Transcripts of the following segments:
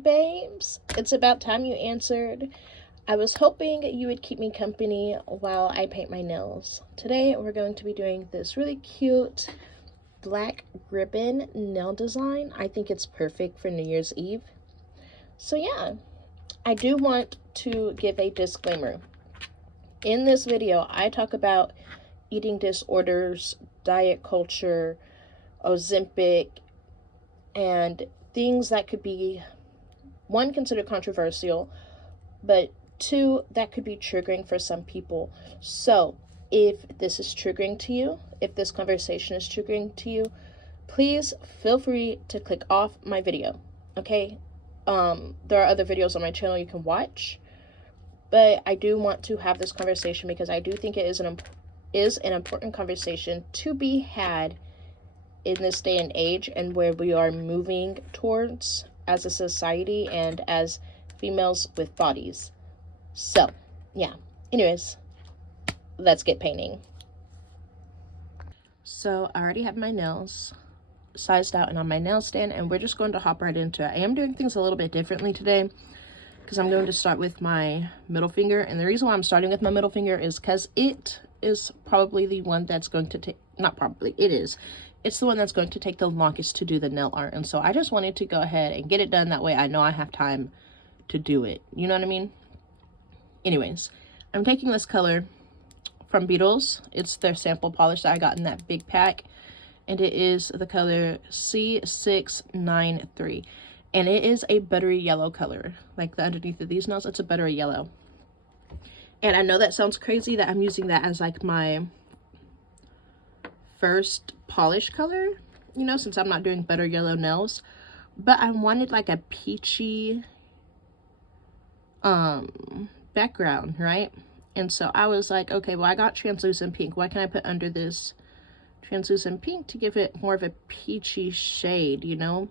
babes. It's about time you answered. I was hoping you would keep me company while I paint my nails. Today we're going to be doing this really cute black ribbon nail design. I think it's perfect for New Year's Eve. So yeah, I do want to give a disclaimer. In this video, I talk about eating disorders, diet culture, Ozempic, and things that could be, one, considered controversial, but two, that could be triggering for some people. So if this is triggering to you, if this conversation is triggering to you, please feel free to click off my video, okay? There are other videos on my channel you can watch, but I do want to have this conversation because I do think it is an important conversation to be had in this day and age, and where we are moving towards as a society and as females with bodies. So yeah, anyways, let's get painting. So I already have my nails sized out and on my nail stand, and we're just going to hop right into it. I am doing things a little bit differently today because I'm going to start with my middle finger, and the reason why I'm starting with my middle finger is because it is probably the one that's going to take, not probably, it's the one that's going to take the longest to do the nail art. And so I just wanted to go ahead and get it done. That way I know I have time to do it. You know what I mean? Anyways, I'm taking this color from Beetles. It's their sample polish that I got in that big pack. And it is the color C693. And it is a buttery yellow color. Like the underneath of these nails, it's a buttery yellow. And I know that sounds crazy that I'm using that as like my first polish color, you know, since I'm not doing butter yellow nails, but I wanted like a peachy background, right? And so I was like, okay, well, I got translucent pink. What can I put under this translucent pink to give it more of a peachy shade, you know?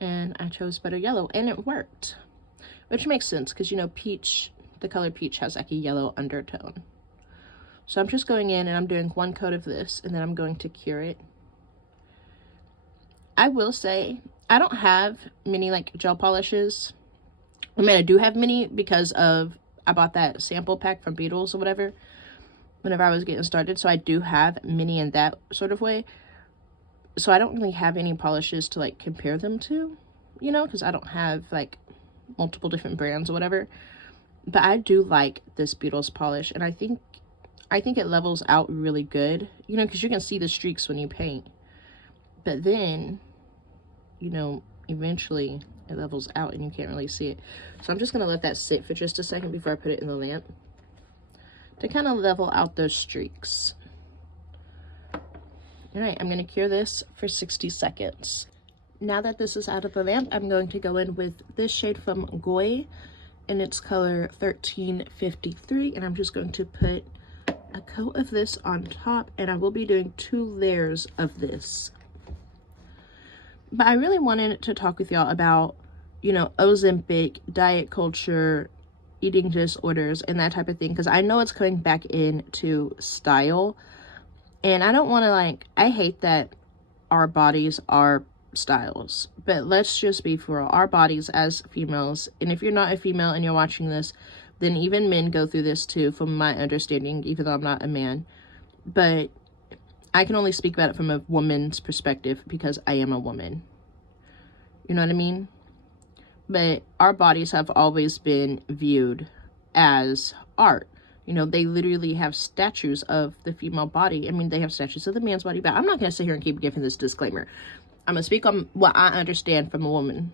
And I chose butter yellow, and it worked, which makes sense because, you know, peach, the color peach has like a yellow undertone. So I'm just going in and I'm doing one coat of this, and then I'm going to cure it. I will say, I don't have many like gel polishes. I mean, I do have many because of, I bought that sample pack from Beetles or whatever whenever I was getting started. So I do have many in that sort of way. So I don't really have any polishes to like compare them to, you know, because I don't have like multiple different brands or whatever. But I do like this Beetles polish, and I think it levels out really good, you know, because you can see the streaks when you paint. But then, you know, eventually it levels out and you can't really see it. So I'm just going to let that sit for just a second before I put it in the lamp to kind of level out those streaks. All right, I'm going to cure this for 60 seconds. Now that this is out of the lamp, I'm going to go in with this shade from Goy, and it's color 1353, and I'm just going to put a coat of this on top, and I will be doing 2 layers of this. But I really wanted to talk with y'all about, you know, Ozempic, diet culture, eating disorders, and that type of thing, because I know it's coming back into style, and I don't want to, like, I hate that our bodies are styles, but let's just be for real. Our bodies as females, and if you're not a female and you're watching this, then even men go through this too, from my understanding, even though I'm not a man. But I can only speak about it from a woman's perspective because I am a woman. You know what I mean? But our bodies have always been viewed as art. You know, they literally have statues of the female body. I mean, they have statues of the man's body, but I'm not going to sit here and keep giving this disclaimer. I'm going to speak on what I understand from a woman's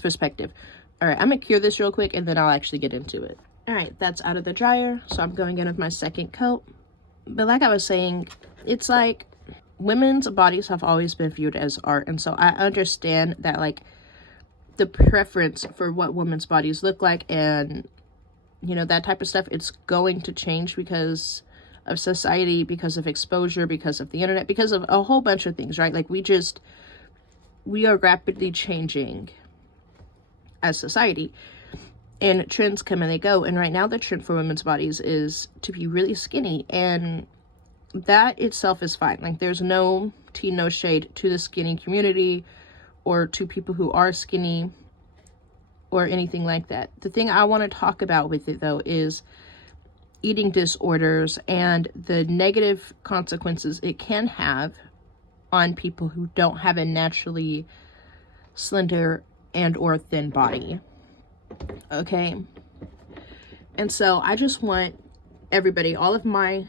perspective. All right, I'm gonna cure this real quick and then I'll actually get into it. All right, that's out of the dryer, so I'm going in with my second coat. But like I was saying, it's like women's bodies have always been viewed as art, and so I understand that, like, the preference for what women's bodies look like and, you know, that type of stuff, it's going to change because of society, because of exposure, because of the internet, because of a whole bunch of things, right? Like, we are rapidly changing as society, and trends come and they go, and right now the trend for women's bodies is to be really skinny, and that itself is fine. Like, there's no tea, no shade to the skinny community or to people who are skinny. or anything like that. The thing I want to talk about with it though is eating disorders and the negative consequences it can have on people who don't have a naturally slender and or thin body. Okay, and so I just want everybody, all of my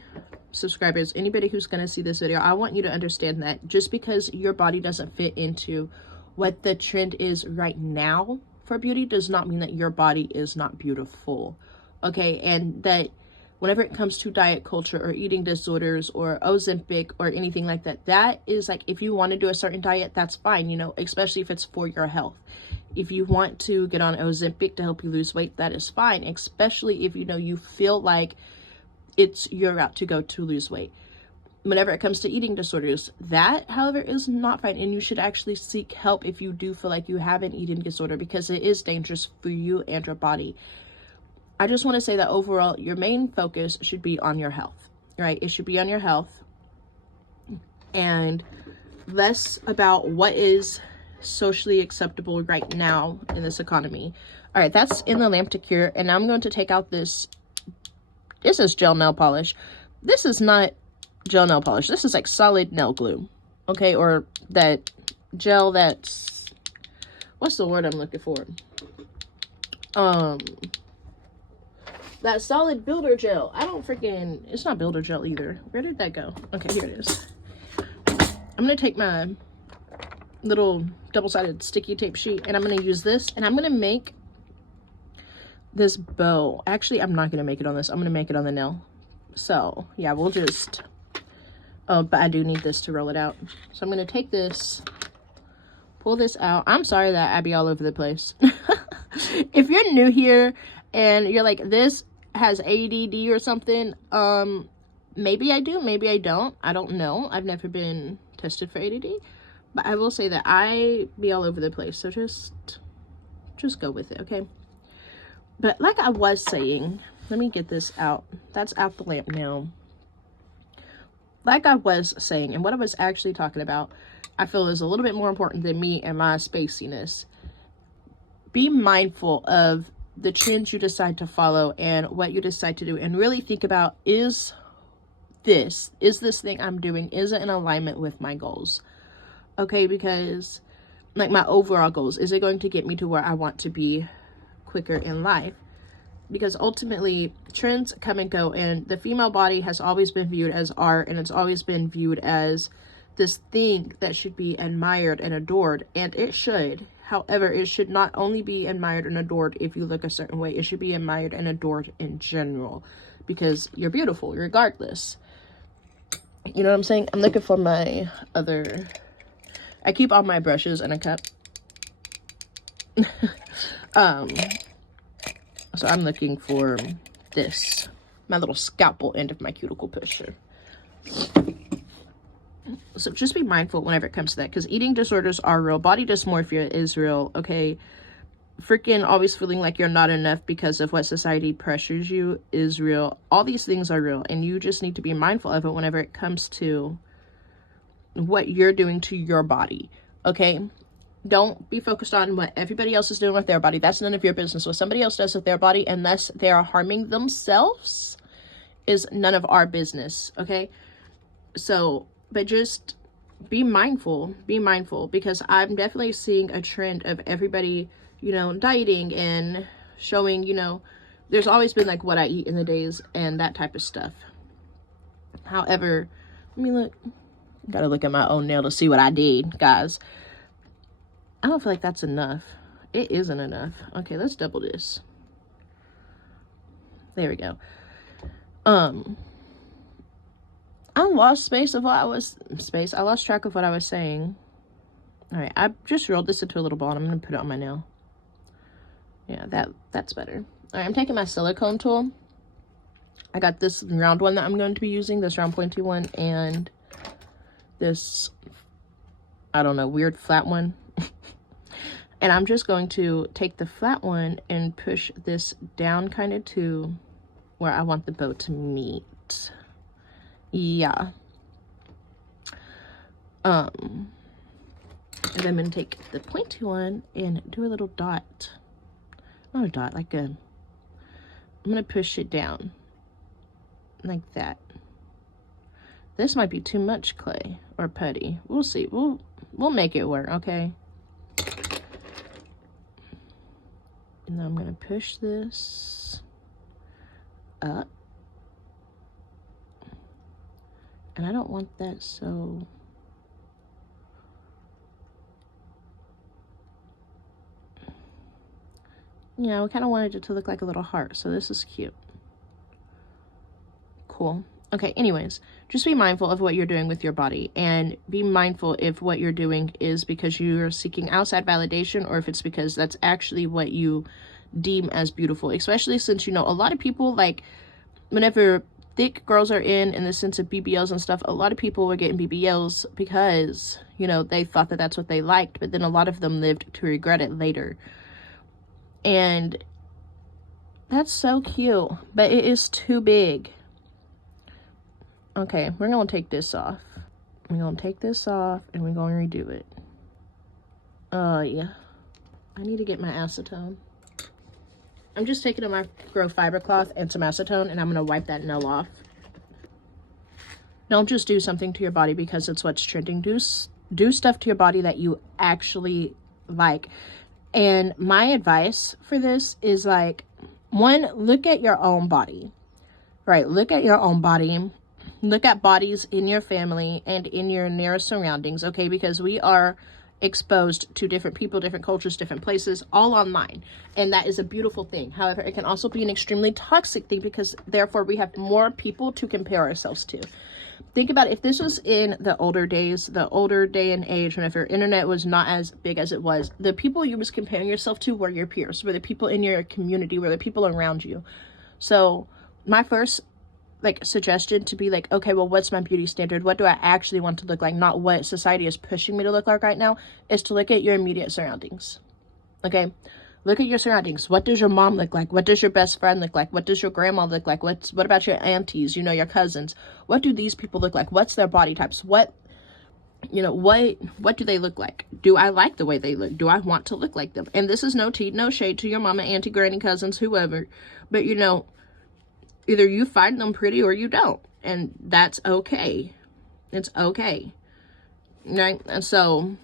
subscribers, anybody who's going to see this video, I want you to understand that just because your body doesn't fit into what the trend is right now for beauty does not mean that your body is not beautiful. Okay, and that whenever it comes to diet culture or eating disorders or Ozempic or anything like that, that is like, if you want to do a certain diet, that's fine, you know, especially if it's for your health. If you want to get on Ozempic to help you lose weight, that is fine, especially if, you know, you feel like it's your route to go to lose weight. Whenever it comes to eating disorders, that, however, is not fine, and you should actually seek help if you do feel like you have an eating disorder, because it is dangerous for you and your body. I just want to say that overall, your main focus should be on your health, right? It should be on your health and less about what is socially acceptable right now in this economy. All right, that's in the lamp to cure, and I'm going to take out this. This is gel nail polish. This is not gel nail polish. This is like solid nail glue, okay? Or that gel that's, what's the word I'm looking for? That solid builder gel. I don't freaking, it's not builder gel either. Where did that go? Okay, here it is. I'm gonna take my little double-sided sticky tape sheet and I'm gonna use this and I'm gonna make this bow. Actually, I'm not gonna make it on this. I'm gonna make it on the nail. So yeah, we'll just, oh, but I do need this to roll it out. So I'm gonna take this, pull this out. I'm sorry that I be all over the place. If you're new here and you're like, this has ADD or something, maybe I do, maybe I don't. I don't know. I've never been tested for ADD, but I will say that I be all over the place. So just go with it, okay? But like I was saying, let me get this out. That's out the lamp now. Like I was saying, and what I was actually talking about, I feel is a little bit more important than me and my spaciness. Be mindful of the trends you decide to follow and what you decide to do, and really think about, is this thing I'm doing, is it in alignment with my goals? Okay, because like my overall goals, is it going to get me to where I want to be quicker in life? Because ultimately trends come and go, and the female body has always been viewed as art, and it's always been viewed as this thing that should be admired and adored, and it should. However, it should not only be admired and adored if you look a certain way. It should be admired and adored in general, because you're beautiful regardless. You know what I'm saying? I'm looking for my other, I keep all my brushes in a cup. So I'm looking for this, my little scalpel end of my cuticle pusher. So just be mindful whenever it comes to that, because eating disorders are real. Body dysmorphia is real, okay? Freaking always feeling like you're not enough because of what society pressures you is real. All these things are real, and you just need to be mindful of it whenever it comes to what you're doing to your body, okay? Don't be focused on what everybody else is doing with their body. That's none of your business. What somebody else does with their body, unless they are harming themselves, is none of our business, okay? So, but just be mindful, because I'm definitely seeing a trend of everybody, you know, dieting and showing, you know, there's always been like what I eat in the days and that type of stuff. However, let me look, gotta look at my own nail to see what I did, guys. I don't feel like that's enough. It isn't enough. Okay, let's double this. There we go. I lost I lost track of what I was saying. All right, I just rolled this into a little ball and I'm gonna put it on my nail. Yeah, that's better. All right, I'm taking my silicone tool. I got this round one that I'm going to be using, this round pointy one, and this, I don't know, weird flat one. And I'm just going to take the flat one and push this down kind of to where I want the bow to meet. Yeah. And then I'm going to take the pointy one and do a little dot not a dot, like a, I'm gonna push it down like that. This might be too much clay or putty. We'll see. We'll make it work, okay? And then I'm gonna push this up. And I don't want that so... Yeah, we kind of wanted it to look like a little heart, so this is cute. Cool. Okay, anyways, just be mindful of what you're doing with your body, and be mindful if what you're doing is because you're seeking outside validation or if it's because that's actually what you deem as beautiful, especially since, you know, a lot of people, like, whenever thick girls are in the sense of BBLs and stuff, a lot of people were getting BBLs because, you know, they thought that that's what they liked, but then a lot of them lived to regret it later. And that's so cute, but it is too big. Okay, we're gonna take this off. We're gonna take this off and we're gonna redo it. Yeah. I need to get my acetone. I'm just taking a microfiber cloth and some acetone and I'm gonna wipe that nail off. Don't just do something to your body because it's what's trending. Do stuff to your body that you actually like. And my advice for this is, like, one, look at your own body. Right, look at your own body. Look at bodies in your family and in your nearest surroundings, okay? Because we are exposed to different people, different cultures, different places, all online. And that is a beautiful thing. However, it can also be an extremely toxic thing because, therefore, we have more people to compare ourselves to. Think about it, if this was in the older days, the older day and age, whenever internet was not as big as it was, the people you was comparing yourself to were your peers, were the people in your community, were the people around you. So my first, like, suggestion to be like, okay, well, what's my beauty standard? What do I actually want to look like? Not what society is pushing me to look like right now, is to look at your immediate surroundings. Okay? Look at your surroundings. What does your mom look like? What does your best friend look like? What does your grandma look like? What about your aunties, you know, your cousins? What do these people look like? What's their body types? What, you know, what do they look like? Do I like the way they look? Do I want to look like them? And this is no tea, no shade to your mama, auntie, granny, cousins, whoever. But, you know, either you find them pretty or you don't. And that's okay. It's okay. Right? And so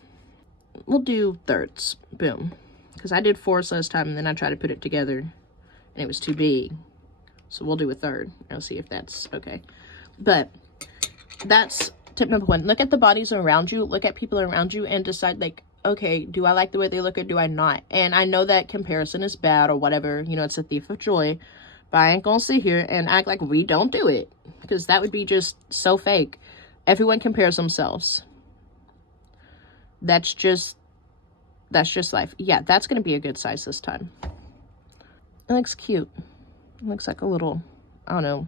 we'll do thirds. Boom. Because I did fourths last time and then I tried to put it together and it was too big. So we'll do a third. I'll see if that's okay. But that's tip number one. Look at the bodies around you. Look at people around you and decide, like, okay, do I like the way they look or do I not? And I know that comparison is bad or whatever. You know, it's a thief of joy. But I ain't gonna sit here and act like we don't do it. Because that would be just so fake. Everyone compares themselves. That's just life. Yeah, that's going to be a good size this time. It looks cute. It looks like a little, I don't know.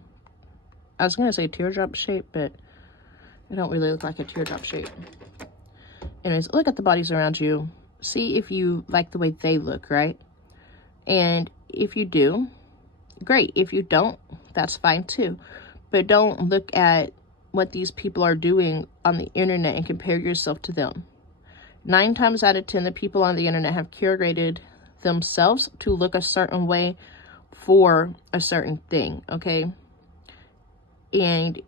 I was going to say teardrop shape, but it don't really look like a teardrop shape. Anyways, look at the bodies around you. See if you like the way they look, right? And if you do, great. If you don't, that's fine too. But don't look at what these people are doing on the internet and compare yourself to them. 9 times out of 10, the people on the internet have curated themselves to look a certain way for a certain thing, okay? And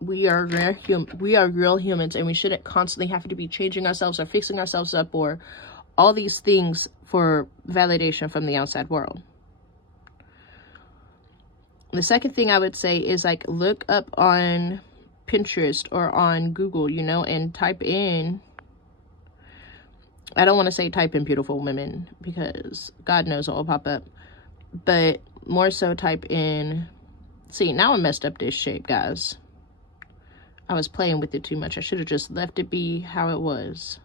we are real humans, and we shouldn't constantly have to be changing ourselves or fixing ourselves up or all these things for validation from the outside world. The second thing I would say is, like, look up on Pinterest or on Google, you know, and type in, I don't want to say type in beautiful women because God knows what will pop up, but more so type in, see, now I messed up this shape, guys. I was playing with it too much. I should have just left it be how it was.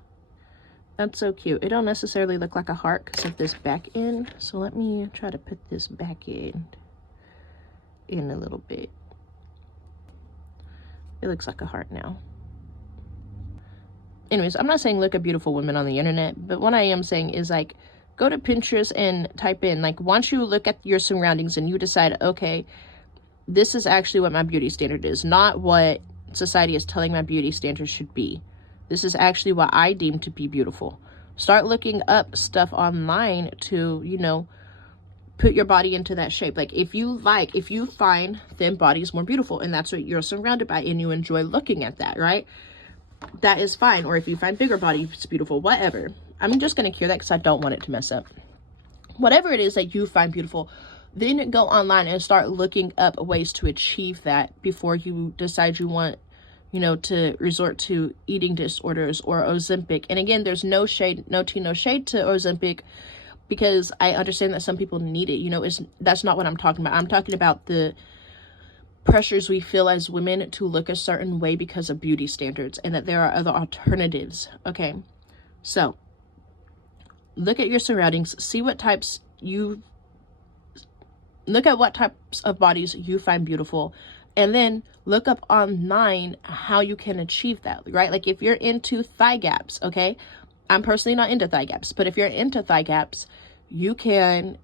That's so cute. It don't necessarily look like a heart because of this back end. So let me try to put this back end in a little bit. It looks like a heart now. Anyways, I'm not saying look at beautiful women on the internet, but what I am saying is, like, go to Pinterest and type in, like, once you look at your surroundings and you decide, okay, this is actually what my beauty standard is, not what society is telling my beauty standard should be. This is actually what I deem to be beautiful. Start looking up stuff online to, you know, put your body into that shape. Like if you find thin bodies more beautiful and that's what you're surrounded by and you enjoy looking at that, right? That is fine. Or if you find bigger bodies beautiful, whatever. I'm just going to cure that because I don't want it to mess up. Whatever it is that you find beautiful, then go online and start looking up ways to achieve that before you decide you want, you know, to resort to eating disorders or Ozempic. And again, there's no shade, no tea, no shade to Ozempic, because I understand that some people need it. You know, that's not what I'm talking about. I'm talking about the pressures we feel as women to look a certain way because of beauty standards, and that there are other alternatives. Okay, so look at your surroundings, see what types look at what types of bodies you find beautiful, and then look up online how you can achieve that, right? Like if you're into thigh gaps, okay, I'm personally not into thigh gaps, but if you're into thigh gaps, you can,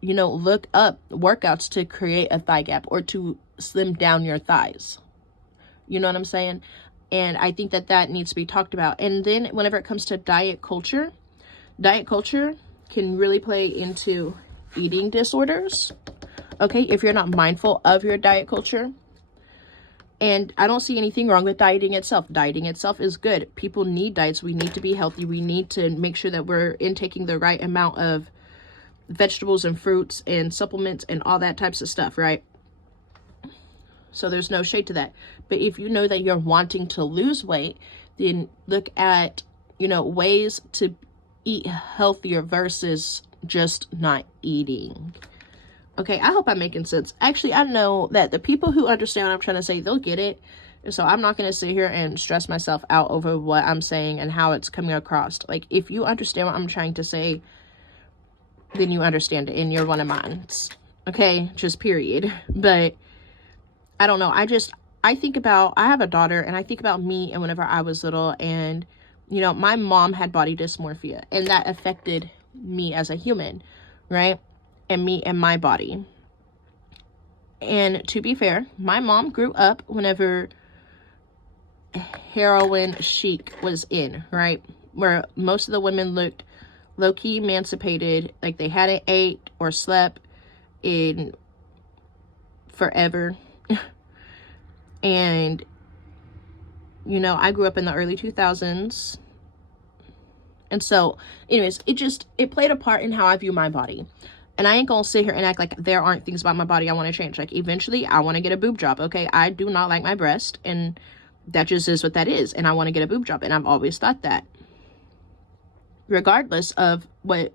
you know, look up workouts to create a thigh gap or to slim down your thighs. You know what I'm saying? And I think that that needs to be talked about. And then whenever it comes to diet culture can really play into eating disorders. Okay, if you're not mindful of your diet culture. And I don't see anything wrong with dieting itself. Dieting itself is good. People need diets. We need to be healthy. We need to make sure that we're intaking the right amount of vegetables and fruits and supplements and all that types of stuff, right? So there's no shade to that. But if you know that you're wanting to lose weight, then look at, you know, ways to eat healthier versus just not eating. Okay, I hope I'm making sense. Actually, I know that the people who understand what I'm trying to say, they'll get it. So I'm not going to sit here and stress myself out over what I'm saying and how it's coming across. Like, if you understand what I'm trying to say, then you understand it and you're one of mine. Okay, just period. But I don't know. I think about, I have a daughter and I think about me and whenever I was little, and, you know, my mom had body dysmorphia and that affected me as a human, right? And me and my body. And to be fair, my mom grew up whenever heroin chic was in, right? Where most of the women looked low-key emancipated, like they hadn't ate or slept in forever. And, you know, I grew up in the early 2000s. And so, anyways, it played a part in how I view my body. And I ain't gonna sit here and act like there aren't things about my body I want to change. Like, eventually, I want to get a boob job, okay? I do not like my breast, and that just is what that is. And I want to get a boob job, and I've always thought that. Regardless of what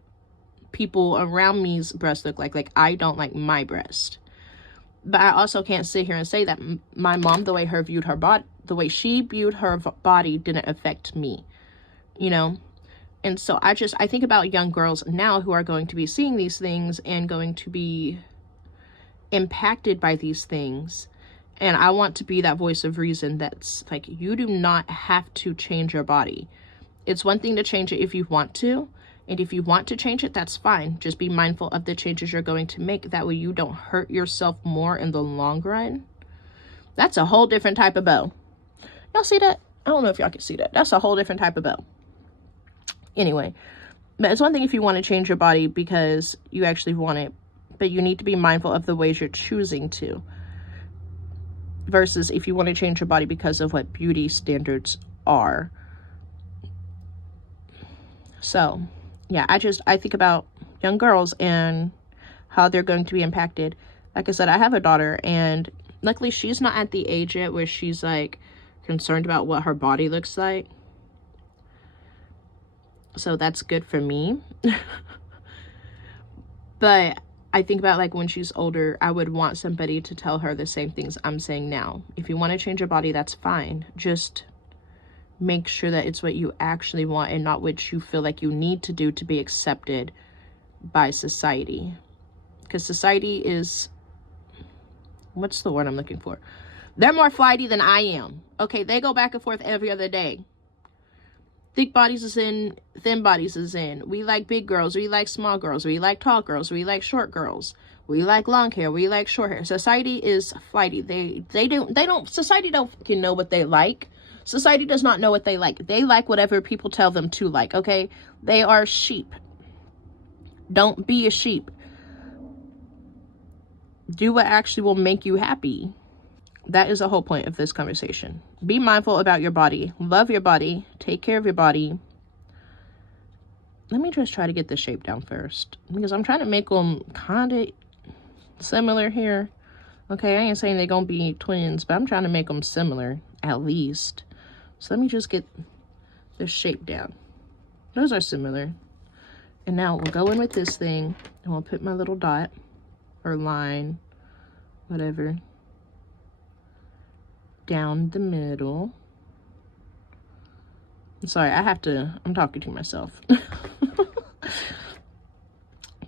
people around me's breasts look like I don't like my breast. But I also can't sit here and say that my mom, the way she viewed her body didn't affect me, you know? And so I think about young girls now who are going to be seeing these things and going to be impacted by these things. And I want to be that voice of reason that's like, you do not have to change your body. It's one thing to change it if you want to. And if you want to change it, that's fine. Just be mindful of the changes you're going to make. That way you don't hurt yourself more in the long run. That's a whole different type of bow. Y'all see that? I don't know if y'all can see that. That's a whole different type of bow. Anyway, but it's one thing if you want to change your body because you actually want it, but you need to be mindful of the ways you're choosing to, versus if you want to change your body because of what beauty standards are. So, yeah, I think about young girls and how they're going to be impacted. Like I said, I have a daughter, and luckily she's not at the age yet where she's like concerned about what her body looks like. So that's good for me. But I think about like when she's older, I would want somebody to tell her the same things I'm saying now. If you want to change your body, that's fine. Just make sure that it's what you actually want and not what you feel like you need to do to be accepted by society. Because society is, what's the word I'm looking for? They're more flighty than I am. Okay, they go back and forth every other day. Thick bodies is in, thin bodies is in. We like big girls, we like small girls, we like tall girls, we like short girls. We like long hair, we like short hair. Society is flighty. Society don't fucking know what they like. Society does not know what they like. They like whatever people tell them to like, okay? They are sheep. Don't be a sheep. Do what actually will make you happy. That is the whole point of this conversation. Be mindful about your body. Love your body. Take care of your body. Let me just try to get the shape down first, because I'm trying to make them kind of similar here. Okay, I ain't saying they're gonna be twins, but I'm trying to make them similar at least. So let me just get the shape down. Those are similar. And now we'll go in with this thing and we'll put my little dot or line, whatever, down the middle. I'm sorry, I'm talking to myself.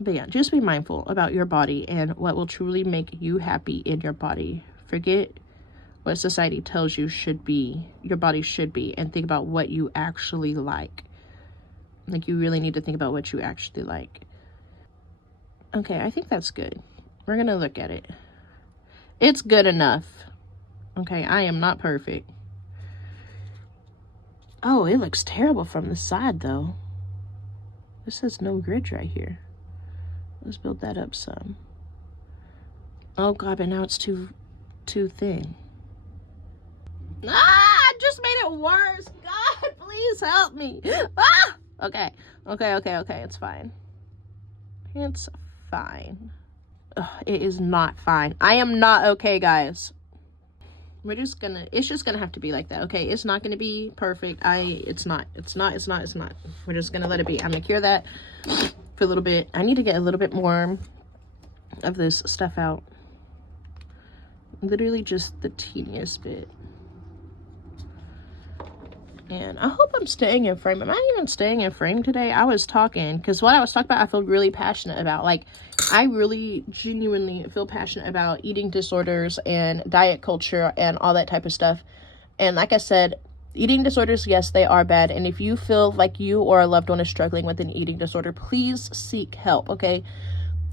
But yeah, just be mindful about your body and what will truly make you happy in your body. Forget what society tells you should be, your body should be, and think about what you actually like. Like, you really need to think about what you actually like. Okay, I think that's good. We're gonna look at it. It's good enough. Okay, I am not perfect. Oh, it looks terrible from the side though. This says no grid right here. Let's build that up some. Oh god, but now it's too thin. Ah, I just made it worse. God, please help me. Ah! Okay, it's fine. It's fine. Ugh, it is not fine. I am not okay, guys. It's just gonna have to be like that, okay? It's not gonna be perfect. It's not. We're just gonna let it be. I'm gonna cure that for a little bit. I need to get a little bit more of this stuff out. Literally just the teeniest bit. And I hope I'm staying in frame. Am I even staying in frame today? I was talking, because what I was talking about, I feel really passionate about. Like, I really genuinely feel passionate about eating disorders and diet culture and all that type of stuff. And like I said, eating disorders, yes, they are bad. And if you feel like you or a loved one is struggling with an eating disorder, please seek help, okay?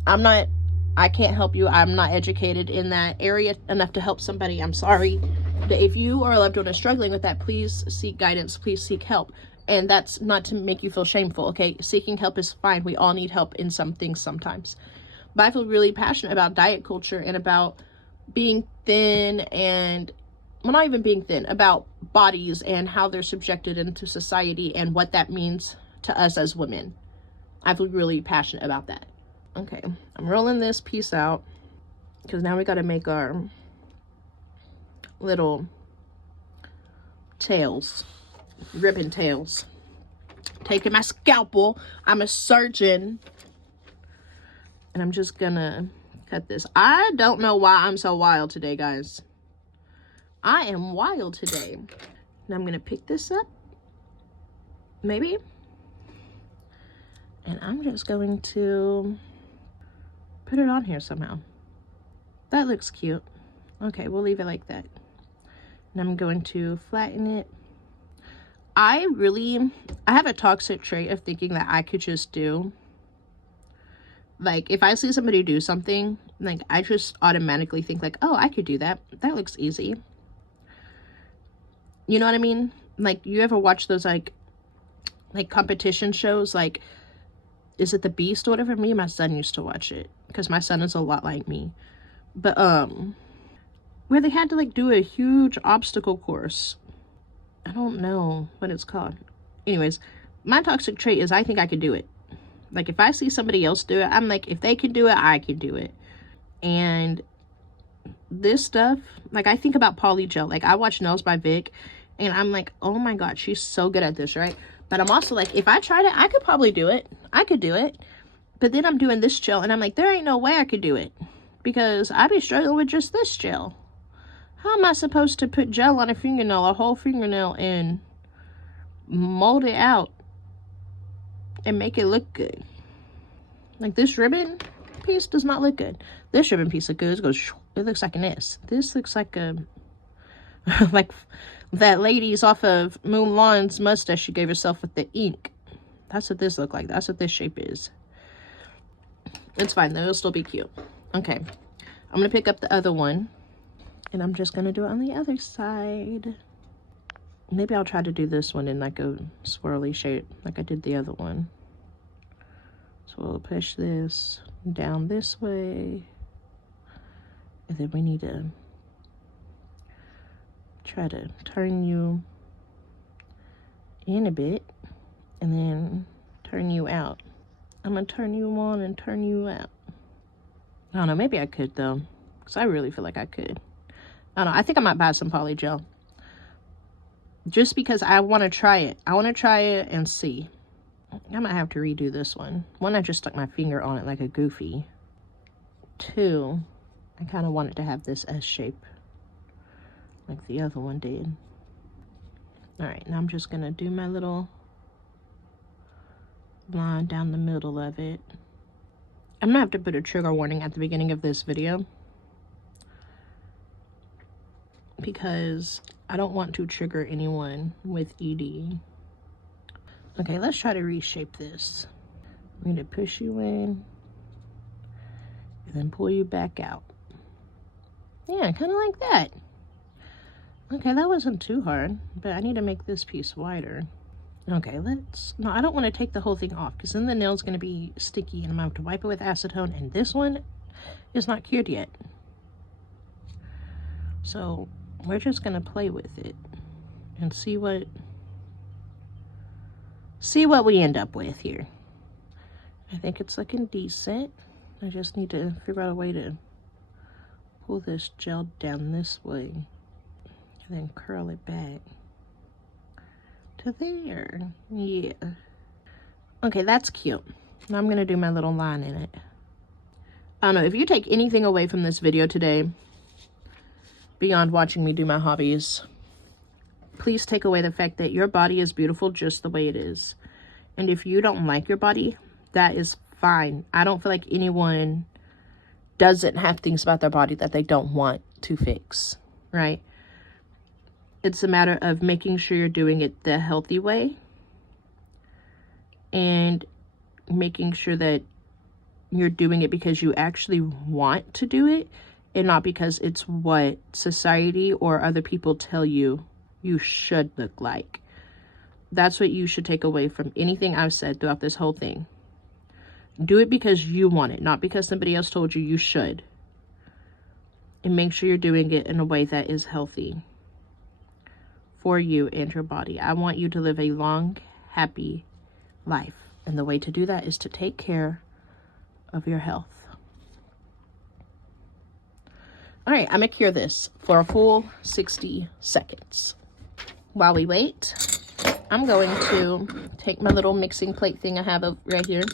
I can't help you. I'm not educated in that area enough to help somebody. I'm sorry. But if you or a loved one is struggling with that, please seek guidance. Please seek help. And that's not to make you feel shameful, okay? Seeking help is fine. We all need help in some things sometimes. But I feel really passionate about diet culture and about being thin and, well, not even being thin, about bodies and how they're subjected into society and what that means to us as women. I feel really passionate about that. Okay, I'm rolling this piece out because now we got to make our little tails, ribbon tails. Taking my scalpel, I'm a surgeon, and I'm just gonna cut this. I don't know why I'm so wild today, guys. I am wild today. Now I'm gonna pick this up, maybe, and I'm just going to put it on here somehow. That looks cute. Okay, we'll leave it like that. And I'm going to flatten it. I have a toxic trait of thinking that I could just do, like, if I see somebody do something, like, I just automatically think like, oh, I could do that. That looks easy. You know what I mean? Like, you ever watch those like competition shows, like, is it The Beast or whatever? Me and my son used to watch it because my son is a lot like me. But where they had to like do a huge obstacle course. I don't know what it's called. Anyways, my toxic trait is I think I could do it. Like, if I see somebody else do it, I'm like, if they can do it, I can do it. And this stuff, like, I think about polygel. Like, I watch Nails by Vic and I'm like, oh my god, she's so good at this, right? But I'm also like, if I tried it, I could probably do it. I could do it. But then I'm doing this gel and I'm like, there ain't no way I could do it, because I be struggling with just this gel. How am I supposed to put gel on a fingernail, a whole fingernail, and mold it out and make it look good? Like, this ribbon piece does not look good. This ribbon piece looks good. It goes, it looks like an S. This looks like a, like that lady's off of Mulan's mustache she gave herself with the ink. That's what this look like. That's what this shape is. It's fine though. It'll still be cute. Okay. I'm going to pick up the other one. And I'm just going to do it on the other side. Maybe I'll try to do this one in like a swirly shape like I did the other one. So we'll push this down this way. And then we need to try to turn you in a bit and then turn you out. I'm gonna turn you on and turn you out. I don't know, maybe I could though, because I really feel like I could. I don't know, I think I might buy some poly gel. Just because I want to try it. I want to try it and see. I might have to redo this one. One, I just stuck my finger on it like a goofy. Two, I kind of want it to have this S shape like the other one did. Alright, now I'm just going to do my little line down the middle of it. I'm going to have to put a trigger warning at the beginning of this video, because I don't want to trigger anyone with ED. Okay, let's try to reshape this. I'm going to push you in and then pull you back out. Yeah, kind of like that. Okay, that wasn't too hard, but I need to make this piece wider. Okay, no, I don't want to take the whole thing off, because then the nail's going to be sticky and I'm going to have to wipe it with acetone, and this one is not cured yet. So we're just going to play with it and see what we end up with here. I think it's looking decent. I just need to figure out a way to pull this gel down this way and then curl it back to there. Yeah. Okay, that's cute. Now I'm going to do my little line in it. I don't know, if you take anything away from this video today, beyond watching me do my hobbies, please take away the fact that your body is beautiful just the way it is. And if you don't like your body, that is fine. I don't feel like anyone doesn't have things about their body that they don't want to fix, right? It's a matter of making sure you're doing it the healthy way and making sure that you're doing it because you actually want to do it and not because it's what society or other people tell you you should look like. That's what you should take away from anything I've said throughout this whole thing. Do it because you want it, not because somebody else told you you should. And make sure you're doing it in a way that is healthy for you and your body. I want you to live a long, happy life. And the way to do that is to take care of your health. All right, I'm gonna cure this for a full 60 seconds. While we wait, I'm going to take my little mixing plate thing I have right here,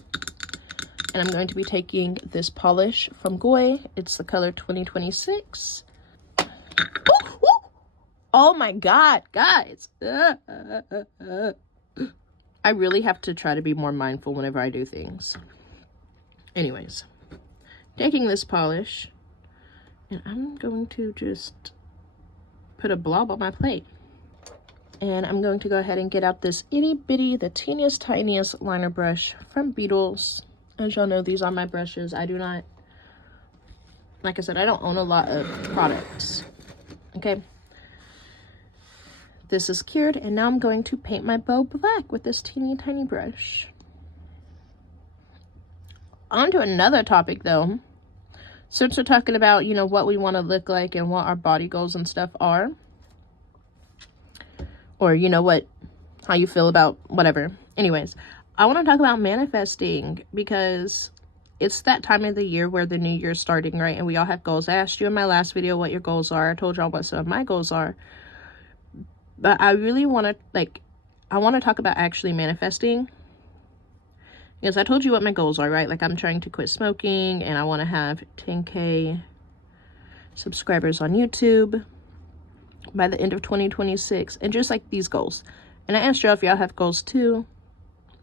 and I'm going to be taking this polish from Goy. It's the color 2026. Ooh, ooh. Oh my God, guys. I really have to try to be more mindful whenever I do things. Anyways, taking this polish, and I'm going to just put a blob on my plate. And I'm going to go ahead and get out this itty bitty, the teeniest, tiniest liner brush from Beetles. As y'all know, these are my brushes. I do not, like I said, I don't own a lot of products. Okay. This is cured, and now I'm going to paint my bow black with this teeny tiny brush. On to another topic though. Since we're talking about, you know, what we want to look like and what our body goals and stuff are, or you know how you feel about whatever. Anyways, I want to talk about manifesting, because it's that time of the year where the new year's starting, right? And we all have goals. I asked you in my last video what your goals are. I told y'all what some of my goals are. But I really want to, I want to talk about actually manifesting. Because I told you what my goals are, right? Like, I'm trying to quit smoking, and I want to have 10K subscribers on YouTube by the end of 2026, and just like these goals. And I asked y'all if y'all have goals too.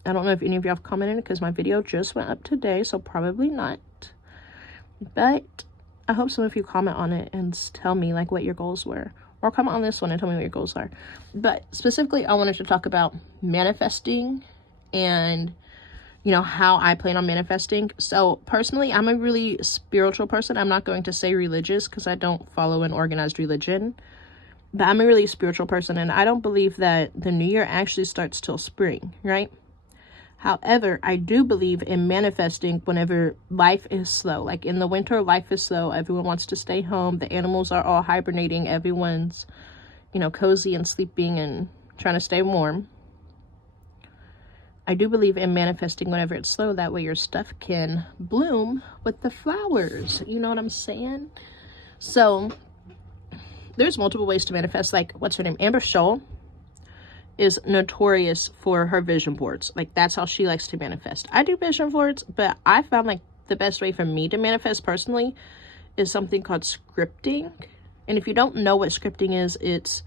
I don't know if any of y'all have commented, because my video just went up today, so probably not. But I hope some of you comment on it and tell me like what your goals were, or comment on this one and tell me what your goals are. But specifically, I wanted to talk about manifesting and, you know, how I plan on manifesting. So personally, I'm a really spiritual person. I'm not going to say religious, because I don't follow an organized religion. But I'm a really spiritual person, and I don't believe that the new year actually starts till spring, right? However, I do believe in manifesting whenever life is slow. Like in the winter, life is slow. Everyone wants to stay home. The animals are all hibernating. Everyone's, you know, cozy and sleeping and trying to stay warm. I do believe in manifesting whenever it's slow. That way your stuff can bloom with the flowers. You know what I'm saying? So there's multiple ways to manifest. Like, what's her name? Amber Scholl is notorious for her vision boards. Like, that's how she likes to manifest. I do vision boards, but I found like the best way for me to manifest personally is something called scripting. And if you don't know what scripting is, it's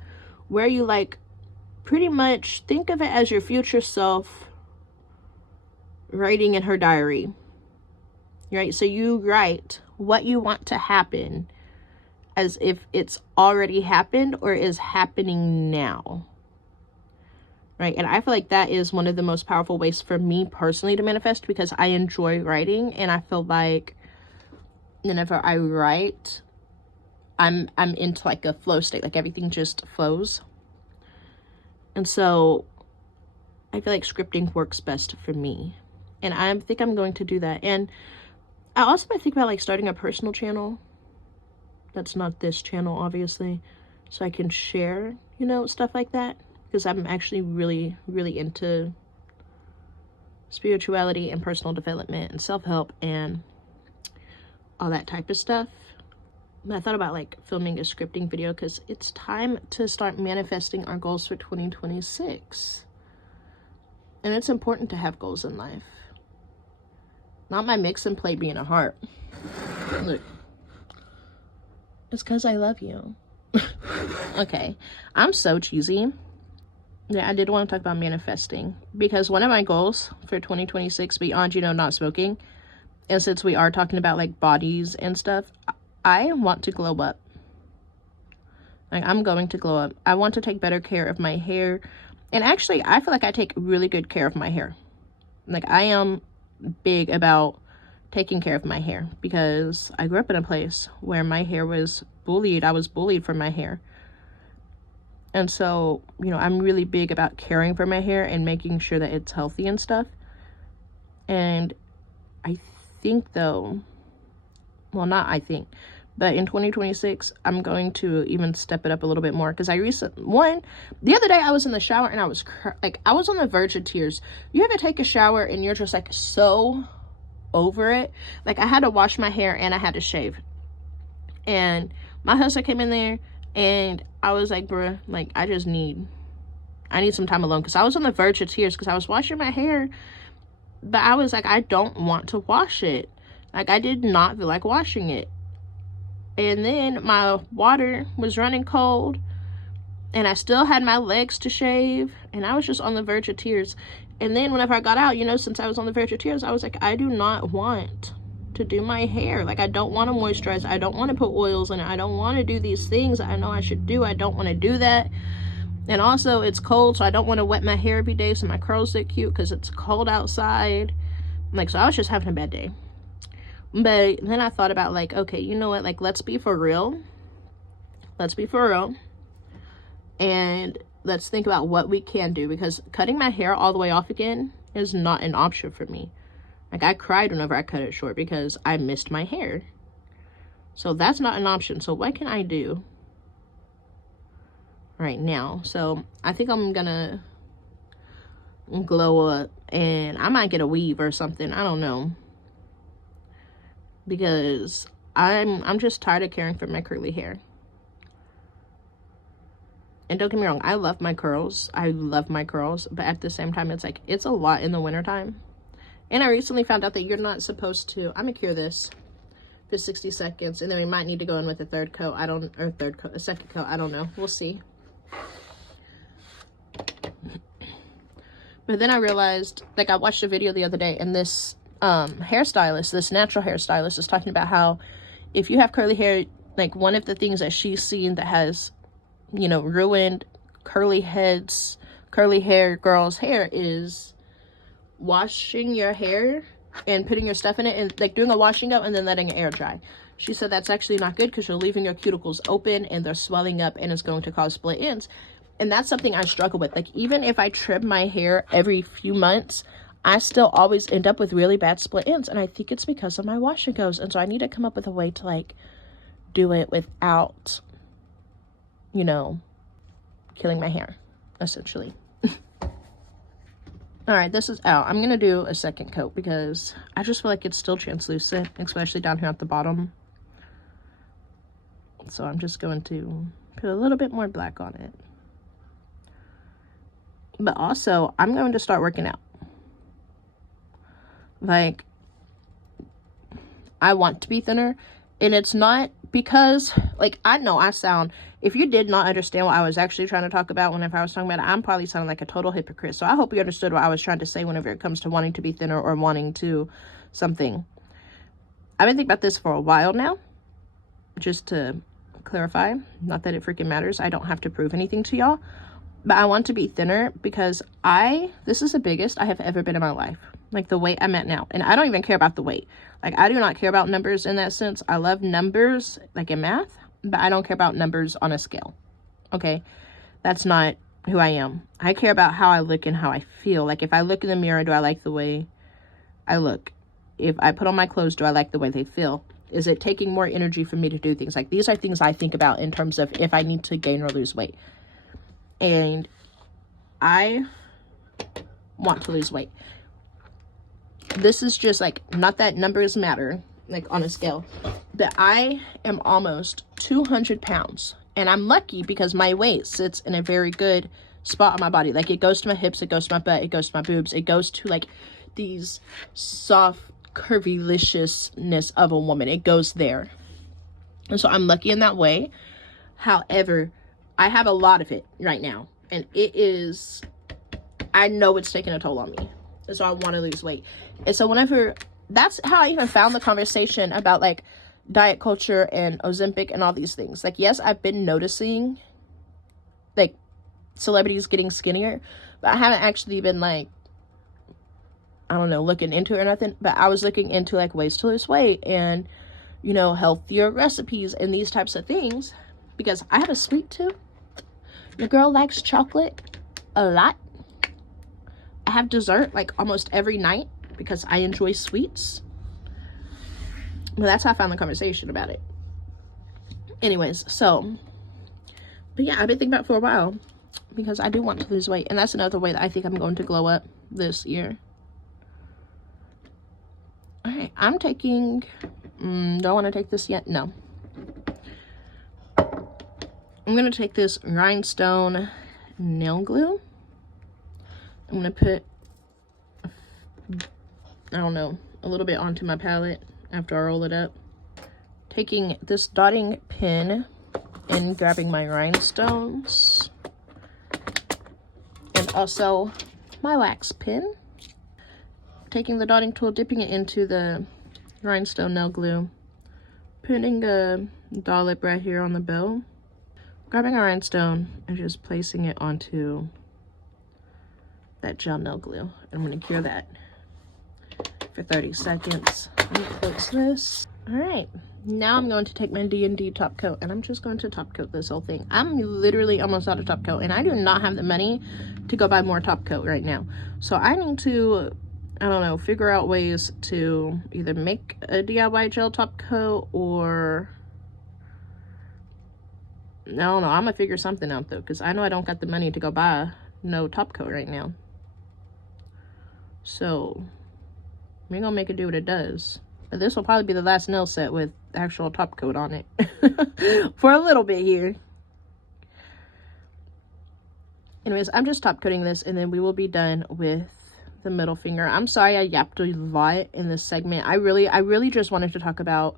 where you like pretty much think of it as your future self writing in her diary, right? So you write what you want to happen as if it's already happened or is happening now. Right? And I feel like that is one of the most powerful ways for me personally to manifest, because I enjoy writing, and I feel like whenever I write, I'm into like a flow state, like everything just flows. And so I feel like scripting works best for me. And I think I'm going to do that. And I also might think about like starting a personal channel. That's not this channel, obviously. So I can share, you know, stuff like that. Because I'm actually really, really into spirituality and personal development and self-help and all that type of stuff. I thought about like filming a scripting video because it's time to start manifesting our goals for 2026. And it's important to have goals in life. Not my mix and play being a heart. Look. It's because I love you. Okay. I'm so cheesy. Yeah, I did want to talk about manifesting, because one of my goals for 2026, beyond, you know, not smoking, and since we are talking about like bodies and stuff, I want to glow up. Like, I'm going to glow up. I want to take better care of my hair. And actually, I feel like I take really good care of my hair. Like, I am big about taking care of my hair, because I grew up in a place where my hair was bullied. I was bullied for my hair. And so, you know, I'm really big about caring for my hair and making sure that it's healthy and stuff. And I think though, well, not I think, but in 2026, I'm going to even step it up a little bit more. Because the other day I was in the shower and I was I was on the verge of tears. You ever take a shower and you're just like so over it? Like, I had to wash my hair and I had to shave. And my husband came in there and I was like, bruh, like, I need some time alone, because I was on the verge of tears because I was washing my hair, but I was like, I don't want to wash it. Like, I did not feel like washing it. And then my water was running cold and I still had my legs to shave, and I was just on the verge of tears. And then whenever I got out, you know, since I was on the verge of tears, I was like, I do not want to do my hair. Like, I don't want to moisturize. I don't want to put oils in it. I don't want to do these things I know I should do. I don't want to do that. And also, it's cold, so I don't want to wet my hair every day so my curls look cute, because it's cold outside. Like, so I was just having a bad day. But then I thought about, like, okay, you know what? Like, let's be for real. Let's be for real. And let's think about what we can do, because cutting my hair all the way off again is not an option for me. Like, I cried whenever I cut it short because I missed my hair. So that's not an option. So what can I do right now? So I think I'm gonna glow up, and I might get a weave or something. I don't know. Because I'm just tired of caring for my curly hair. And don't get me wrong, I love my curls. I love my curls. But at the same time, it's like, it's a lot in the wintertime. And I recently found out that you're not supposed to, I'm gonna cure this for 60 seconds. And then we might need to go in with a third coat. A second coat. I don't know. We'll see. But then I realized, like, I watched a video the other day, and this hairstylist, this natural hairstylist, is talking about how if you have curly hair, like, one of the things that she's seen that has, you know, ruined curly hair girls' hair is washing your hair and putting your stuff in it and like doing a washing up and then letting it air dry. She said that's actually not good, because you're leaving your cuticles open and they're swelling up and it's going to cause split ends. And that's something I struggle with. Like, even if I trim my hair every few months, I still always end up with really bad split ends, and I think it's because of my wash and goes. And so I need to come up with a way to like do it without, you know, killing my hair, essentially. All right, this is out. I'm gonna do a second coat because I just feel like it's still translucent, especially down here at the bottom. So I'm just going to put a little bit more black on it. But also, I'm going to start working out. Like, I want to be thinner, and it's not because, like, I know I sound, if you did not understand what I was actually trying to talk about whenever I was talking about it, I'm probably sounding like a total hypocrite. So I hope you understood what I was trying to say whenever it comes to wanting to be thinner or wanting to something. I've been thinking about this for a while now, just to clarify. Not that it freaking matters. I don't have to prove anything to y'all. But I want to be thinner because this is the biggest I have ever been in my life. Like the weight I'm at now. And I don't even care about the weight. Like I do not care about numbers in that sense. I love numbers, like in math, but I don't care about numbers on a scale. Okay? That's not who I am. I care about how I look and how I feel. Like if I look in the mirror, do I like the way I look? If I put on my clothes, do I like the way they feel? Is it taking more energy for me to do things? Like these are things I think about in terms of if I need to gain or lose weight. And I want to lose weight. This is just like, not that numbers matter, like on a scale, but I am almost 200 pounds. And I'm lucky because my weight sits in a very good spot on my body. Like it goes to my hips, it goes to my butt, it goes to my boobs, it goes to like these soft curviliciousness of a woman. It goes there. And so I'm lucky in that way. However, I have a lot of it right now, and I know it's taking a toll on me. And so I want to lose weight. And so that's how I even found the conversation about like diet culture and Ozempic and all these things. Like, yes, I've been noticing like celebrities getting skinnier, but I haven't actually been like, I don't know, looking into it or nothing. But I was looking into like ways to lose weight and, you know, healthier recipes and these types of things because I have a sweet tooth. The girl likes chocolate a lot. I have dessert like almost every night because I enjoy sweets. Well, that's how I found the conversation about it. Anyways, so, but yeah, I've been thinking about it for a while because I do want to lose weight. And that's another way that I think I'm going to glow up this year. All right, I'm taking, do I want to take this yet? No. I'm going to take this rhinestone nail glue. I'm going to put, I don't know, a little bit onto my palette after I roll it up. Taking this dotting pin and grabbing my rhinestones. And also my wax pin. Taking the dotting tool, dipping it into the rhinestone nail glue. Putting a dollop right here on the bow. Grabbing a rhinestone and just placing it onto that gel nail glue. I'm going to cure that for 30 seconds. Let me close this. All right, now I'm going to take my D&D top coat and I'm just going to top coat this whole thing. I'm literally almost out of top coat and I do not have the money to go buy more top coat right now. So I need to, I don't know, figure out ways to either make a DIY gel top coat or, I don't know, I'm gonna figure something out though, because I know I don't got the money to go buy no top coat right now. So we're gonna make it do what it does. But this will probably be the last nail set with actual top coat on it for a little bit here. Anyways, I'm just top coating this and then we will be done with the middle finger. I'm sorry I yapped a lot in this segment. I really just wanted to talk about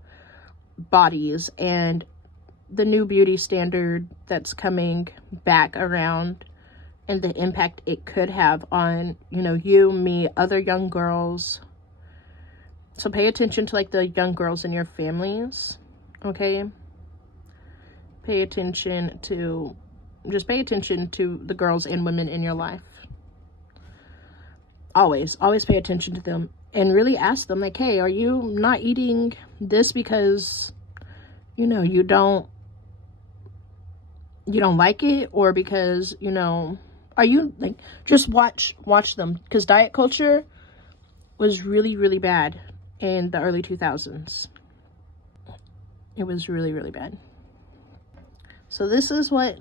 bodies and the new beauty standard that's coming back around and the impact it could have on, you know, you, me, other young girls. So pay attention to like the young girls in your families, okay? Pay attention to the girls and women in your life. Always pay attention to them and really ask them like, hey, are you not eating this because, you know, you don't like it, or because, you know, are you like, just watch them, because diet culture was really, really bad in the early 2000s. It was really, really bad. So this is what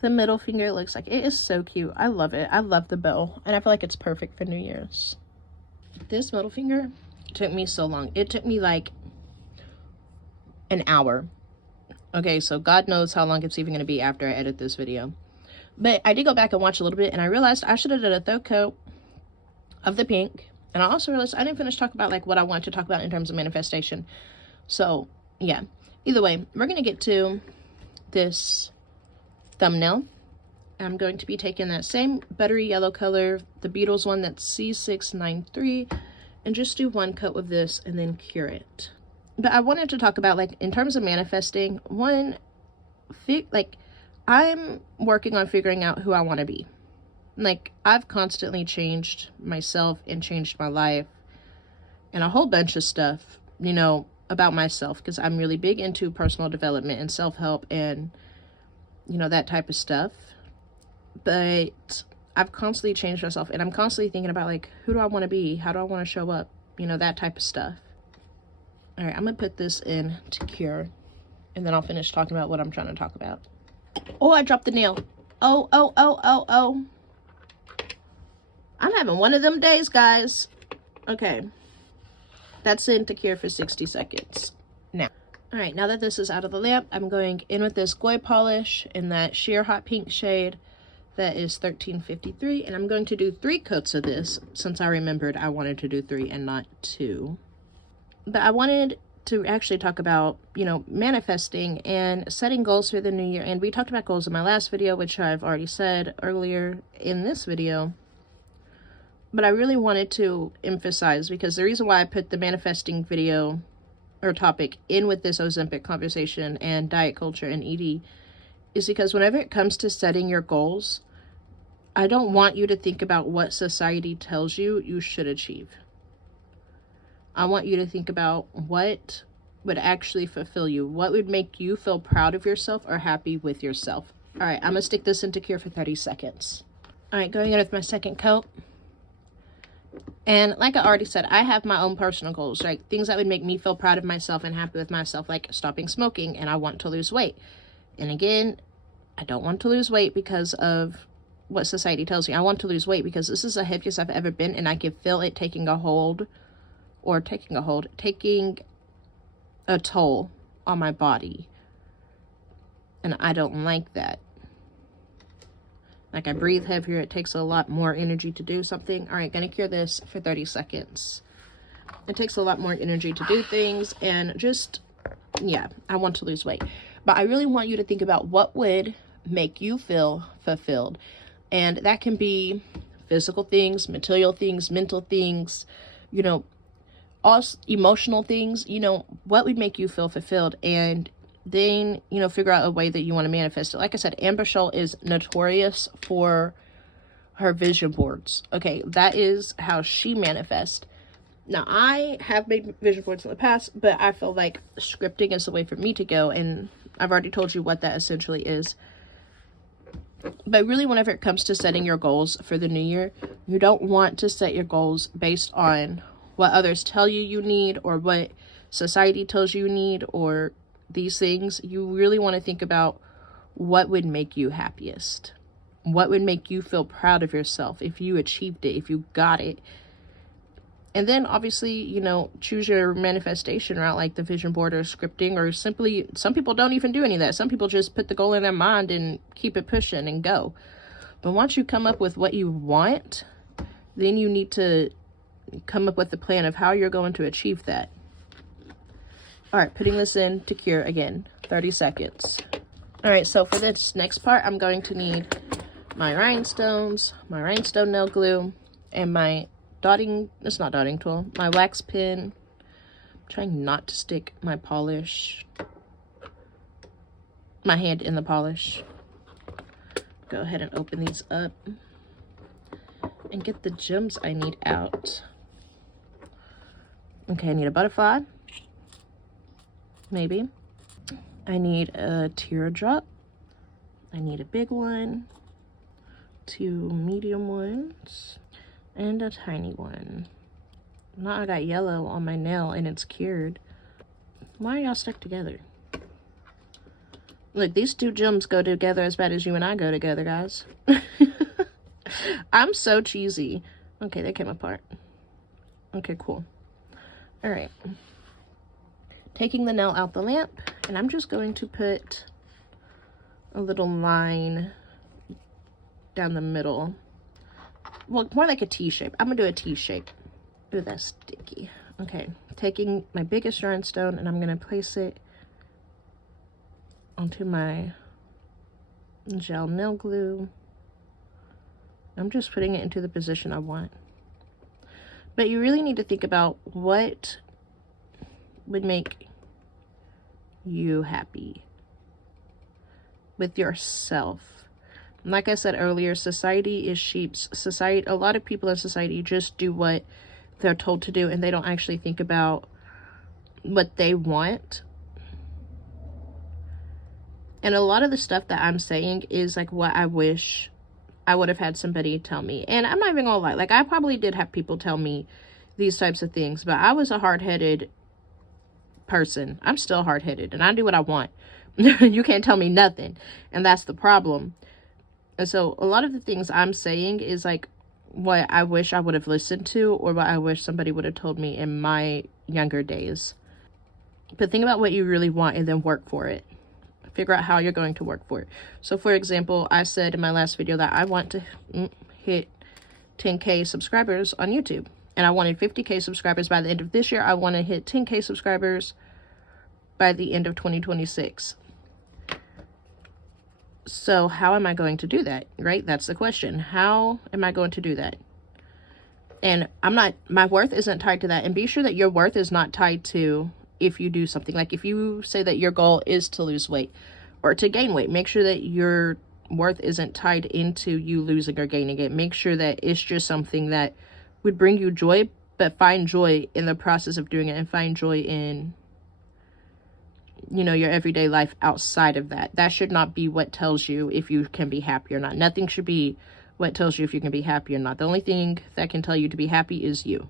the middle finger looks like. It is so cute. I love it. I love the bow, and I feel like it's perfect for New Year's. This middle finger took me so long. It took me like an hour. Okay, so God knows how long it's even going to be after I edit this video. But I did go back and watch a little bit, and I realized I should have done a third coat of the pink. And I also realized I didn't finish talking about like what I want to talk about in terms of manifestation. So yeah, either way, we're going to get to this thumbnail. I'm going to be taking that same buttery yellow color, the Beatles one, that's C693, and just do one coat of this and then cure it. But I wanted to talk about, like, in terms of manifesting, I'm working on figuring out who I want to be. Like, I've constantly changed myself and changed my life and a whole bunch of stuff, you know, about myself, because I'm really big into personal development and self-help and, you know, that type of stuff. But I've constantly changed myself, and I'm constantly thinking about, like, who do I want to be? How do I want to show up? You know, that type of stuff. All right, I'm going to put this in to cure, and then I'll finish talking about what I'm trying to talk about. Oh, I dropped the nail. Oh. I'm having one of them days, guys. Okay. That's in to cure for 60 seconds. Now. All right, now that this is out of the lamp, I'm going in with this Goy polish in that sheer hot pink shade. That is 1353, and I'm going to do 3 coats of this since I remembered I wanted to do 3 and not 2. But I wanted to actually talk about, you know, manifesting and setting goals for the new year. And we talked about goals in my last video, which I've already said earlier in this video. But I really wanted to emphasize, because the reason why I put the manifesting video or topic in with this Ozempic conversation and diet culture and ED is because whenever it comes to setting your goals, I don't want you to think about what society tells you you should achieve. I want you to think about what would actually fulfill you. What would make you feel proud of yourself or happy with yourself. All right, I'm going to stick this into cure for 30 seconds. All right, going in with my second coat. And like I already said, I have my own personal goals, right? Things that would make me feel proud of myself and happy with myself, like stopping smoking, and I want to lose weight. And again, I don't want to lose weight because of what society tells me. I want to lose weight because this is the heaviest I've ever been, and I can feel it taking a toll on my body. And I don't like that. Like, I breathe heavier. It takes a lot more energy to do something. All right, gonna cure this for 30 seconds. It takes a lot more energy to do things, and just, yeah, I want to lose weight. But I really want you to think about what would make you feel fulfilled. And that can be physical things, material things, mental things, you know, all emotional things. You know, what would make you feel fulfilled? And then, you know, figure out a way that you want to manifest it. Like I said, Amber Scholl is notorious for her vision boards. Okay, that is how she manifests. Now, I have made vision boards in the past, but I feel like scripting is the way for me to go, and I've already told you what that essentially is. But really, whenever it comes to setting your goals for the new year, you don't want to set your goals based on what others tell you you need, or what society tells you need, or these things. You really want to think about what would make you happiest. What would make you feel proud of yourself if you achieved it, if you got it. And then obviously, you know, choose your manifestation route, like the vision board or scripting, or simply, some people don't even do any of that. Some people just put the goal in their mind and keep it pushing and go. But once you come up with what you want, then you need to come up with a plan of how you're going to achieve that. All right, putting this in to cure again, 30 seconds. All right, so for this next part, I'm going to need my rhinestones, my rhinestone nail glue, and my dotting tool, my wax pen. I'm trying not to stick my hand in the polish. Go ahead and open these up and get the gems I need out. Okay, I need a butterfly, maybe. I need a teardrop. I need a big one, 2 medium ones. And a tiny one. Now I got yellow on my nail and it's cured. Why are y'all stuck together? Look, these two gems go together as bad as you and I go together, guys. I'm so cheesy. Okay, they came apart. Okay, cool. All right. Taking the nail out the lamp, and I'm just going to put a little line down the middle. Well, more like a T shape. I'm gonna do a T shape. Ooh, that's sticky. Okay, taking my biggest rhinestone and I'm gonna place it onto my gel nail glue. I'm just putting it into the position I want. But you really need to think about what would make you happy with yourself. Like I said earlier, society is sheep's. A lot of people in society just do what they're told to do and they don't actually think about what they want. And a lot of the stuff that I'm saying is like what I wish I would have had somebody tell me. And I'm not even gonna lie, like I probably did have people tell me these types of things, but I was a hard-headed person. I'm still hard-headed and I do what I want. You can't tell me nothing, and that's the problem. And so a lot of the things I'm saying is like what I wish I would have listened to, or what I wish somebody would have told me in my younger days. But think about what you really want and then work for it. Figure out how you're going to work for it. So for example, I said in my last video that I want to hit 10K subscribers on YouTube, and I wanted 50K subscribers by the end of this year. I want to hit 10K subscribers by the end of 2026. So how am I going to do that, right? That's the question. How am I going to do that? And my worth isn't tied to that. And be sure that your worth is not tied to if you do something. Like if you say that your goal is to lose weight or to gain weight, make sure that your worth isn't tied into you losing or gaining it. Make sure that it's just something that would bring you joy, but find joy in the process of doing it, and find joy in, you know, your everyday life outside of that. That should not be what tells you if you can be happy or not. Nothing should be what tells you if you can be happy or not. The only thing that can tell you to be happy is you.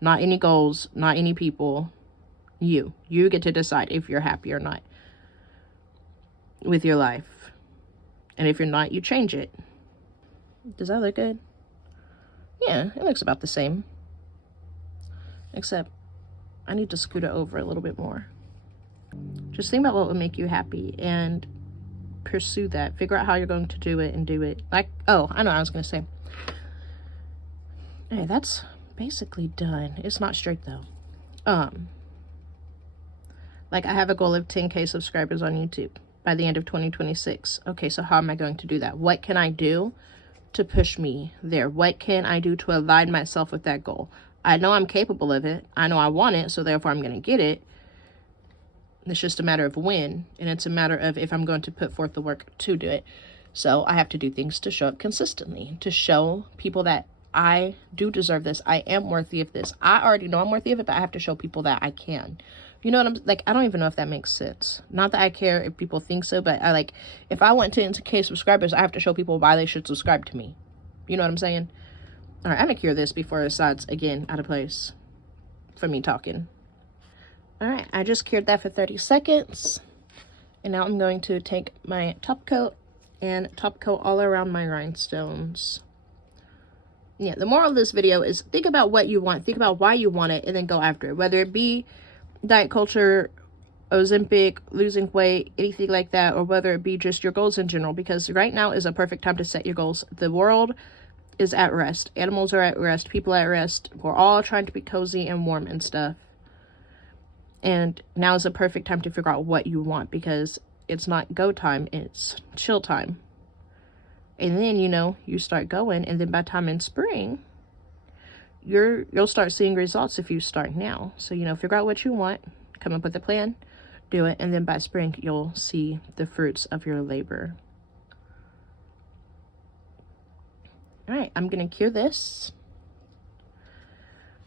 Not any goals, not any people. You get to decide if you're happy or not with your life. And if you're not, you change it. Does that look good? Yeah, it looks about the same. Except I need to scoot it over a little bit more. Just think about what would make you happy and pursue that. Figure out how you're going to do it and do it. Like, oh, I know what I was going to say. Hey, that's basically done. It's not straight though. Like I have a goal of 10K subscribers on YouTube by the end of 2026. Okay, so how am I going to do that? What can I do to push me there? What can I do to align myself with that goal? I know I'm capable of it. I know I want it, so therefore I'm going to get it. It's just a matter of when, and it's a matter of if I'm going to put forth the work to do it. So I have to do things to show up consistently, to show people that I do deserve this. I am worthy of this. I already know I'm worthy of it, but I have to show people that I can. You know what I'm like? I don't even know if that makes sense. Not that I care if people think so, but I like, if I want 10K subscribers, I have to show people why they should subscribe to me. You know what I'm saying? All right, I'm gonna cure this before it sides again out of place for me talking. All right, I just cured that for 30 seconds. And now I'm going to take my top coat and top coat all around my rhinestones. Yeah, the moral of this video is think about what you want, think about why you want it, and then go after it. Whether it be diet culture, Ozempic, losing weight, anything like that, or whether it be just your goals in general, because right now is a perfect time to set your goals. The world is at rest. Animals are at rest. People are at rest. We're all trying to be cozy and warm and stuff. And now is a perfect time to figure out what you want, because it's not go time, it's chill time. And then, you know, you start going, and then by the time in spring, you'll start seeing results if you start now. So, you know, figure out what you want, come up with a plan, do it, and then by spring, you'll see the fruits of your labor. All right, I'm gonna cure this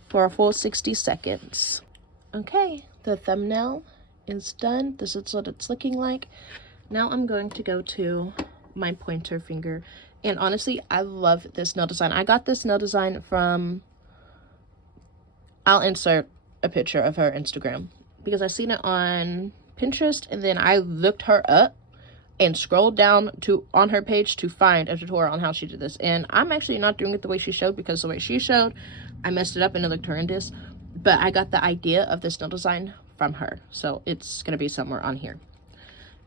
for a full 60 seconds. Okay, the thumbnail is done. This is what it's looking like. Now I'm going to go to my pointer finger And honestly, I love this nail design. I got this nail design from, I'll insert a picture of her Instagram, because I seen it on Pinterest, and then I looked her up and scrolled down to on her page to find a tutorial on how she did this. And I'm actually not doing it the way she showed, because the way she showed, I messed it up and it looked horrendous. But I got the idea of this nail design from her, so it's gonna be somewhere on here.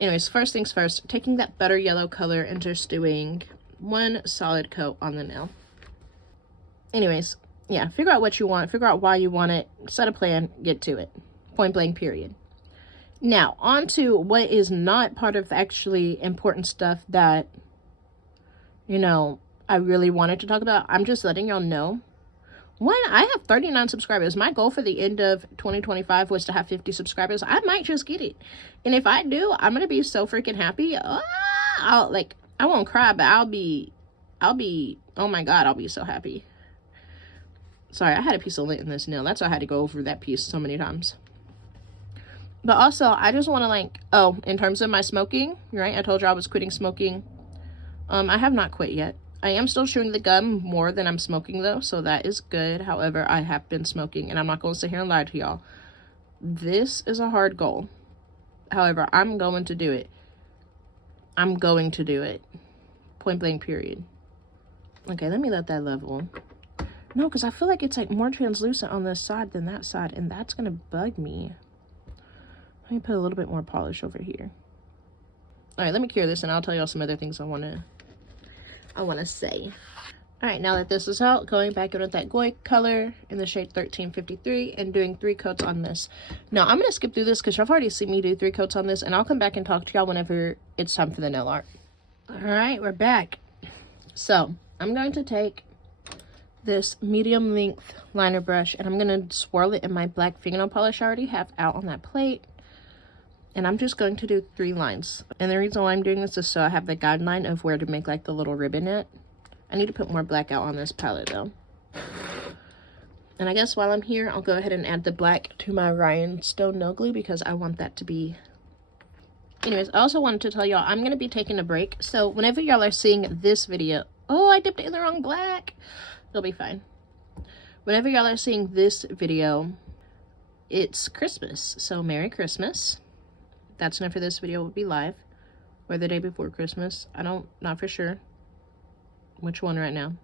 Anyways, first things first, taking that butter yellow color and just doing one solid coat on the nail. Anyways, yeah, figure out what you want, figure out why you want it, set a plan, get to it. Point blank, period. Now, on to what is not part of the actually important stuff that, you know, I really wanted to talk about. I'm just letting y'all know. One, I have 39 subscribers. My goal for the end of 2025 was to have 50 subscribers. I might just get it. And if I do, I'm going to be so freaking happy. I won't cry, but I'll be, oh my God, I'll be so happy. Sorry, I had a piece of lint in this nail. That's why I had to go over that piece so many times. But also, I just want to like, oh, in terms of my smoking, right? I told you I was quitting smoking. I have not quit yet. I am still chewing the gum more than I'm smoking though, so that is good. However, I have been smoking, and I'm not going to sit here and lie to y'all. This is a hard goal. However, I'm going to do it. I'm going to do it. Point blank, period. Okay, let me let that level. No, because I feel like it's like more translucent on this side than that side, and that's going to bug me. Let me put a little bit more polish over here. All right, let me cure this, and I'll tell y'all some other things I want to say. All right, now that this is out, going back in with that Goy color in the shade 1353 and doing 3 coats on this. Now, I'm going to skip through this because y'all already seen me do 3 coats on this, and I'll come back and talk to y'all whenever it's time for the nail art. All right, we're back. So, I'm going to take this medium length liner brush, and I'm going to swirl it in my black fingernail polish I already have out on that plate. And I'm just going to do 3 lines. And the reason why I'm doing this is so I have the guideline of where to make like the little ribbon at. I need to put more black out on this palette though. And I guess while I'm here, I'll go ahead and add the black to my rhinestone nail glue because I want that to be... Anyways, I also wanted to tell y'all I'm going to be taking a break. So whenever y'all are seeing this video... Oh, I dipped it in the wrong black. It'll be fine. Whenever y'all are seeing this video, it's Christmas. So Merry Christmas. That's whenever this video will be live, or the day before Christmas. Not for sure which one right now.